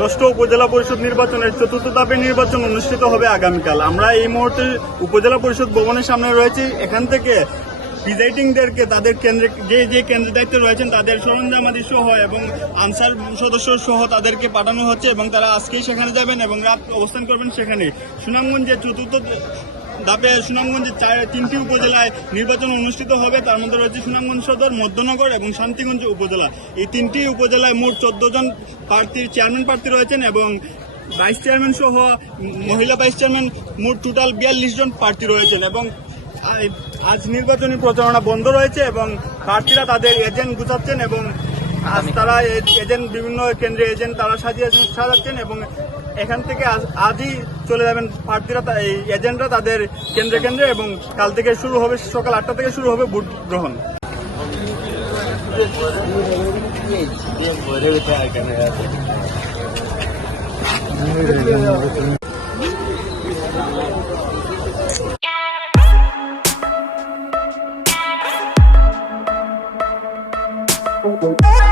ষষ্ঠ উপজেলা পরিষদ নির্বাচনের চতুর্থ ধাপের নির্বাচন অনুষ্ঠিত হবে আগামীকাল। আমরা এই মুহূর্তে উপজেলা পরিষদ ভবনের সামনে রয়েছি। এখান থেকে প্রিজাইডিংদেরকে তাদের কেন্দ্রে যে কেন্দ্রের দায়িত্বে রয়েছেন তাদের সরঞ্জামাদি সহ এবং আনসার সদস্য সহ তাদেরকে পাঠানো হচ্ছে এবং তারা আজকেই সেখানে যাবেন এবং রাত অবস্থান করবেন সেখানে। সুনামগঞ্জের চতুর্থ ধাপে সুনামগঞ্জের তিনটি উপজেলায় নির্বাচন অনুষ্ঠিত হবে। তার মধ্যে রয়েছে সুনামগঞ্জ সদর, মধ্যনগর এবং শান্তিগঞ্জ উপজেলা। এই তিনটি উপজেলায় মোট 14 জন চেয়ারম্যান প্রার্থী রয়েছেন এবং ভাইস চেয়ারম্যান সহ মহিলা ভাইস চেয়ারম্যান মোট টোটাল 42 জন প্রার্থী রয়েছেন এবং আজ নির্বাচনী প্রচারণা বন্ধ রয়েছে এবং প্রার্থীরা তাদের এজেন্ট গুছাচ্ছেন এবং আজ তারা এজেন্ট বিভিন্ন কেন্দ্রে এজেন্ট তারা সাজাচ্ছেন এবং এখান থেকে আজই চলে যাবেন প্রার্থীরা, এই এজেন্টরা তাদের কেন্দ্রে কেন্দ্রে এবং কাল থেকে শুরু হবে, সকাল 8টা থেকে শুরু হবে ভোট গ্রহণ। Thank you.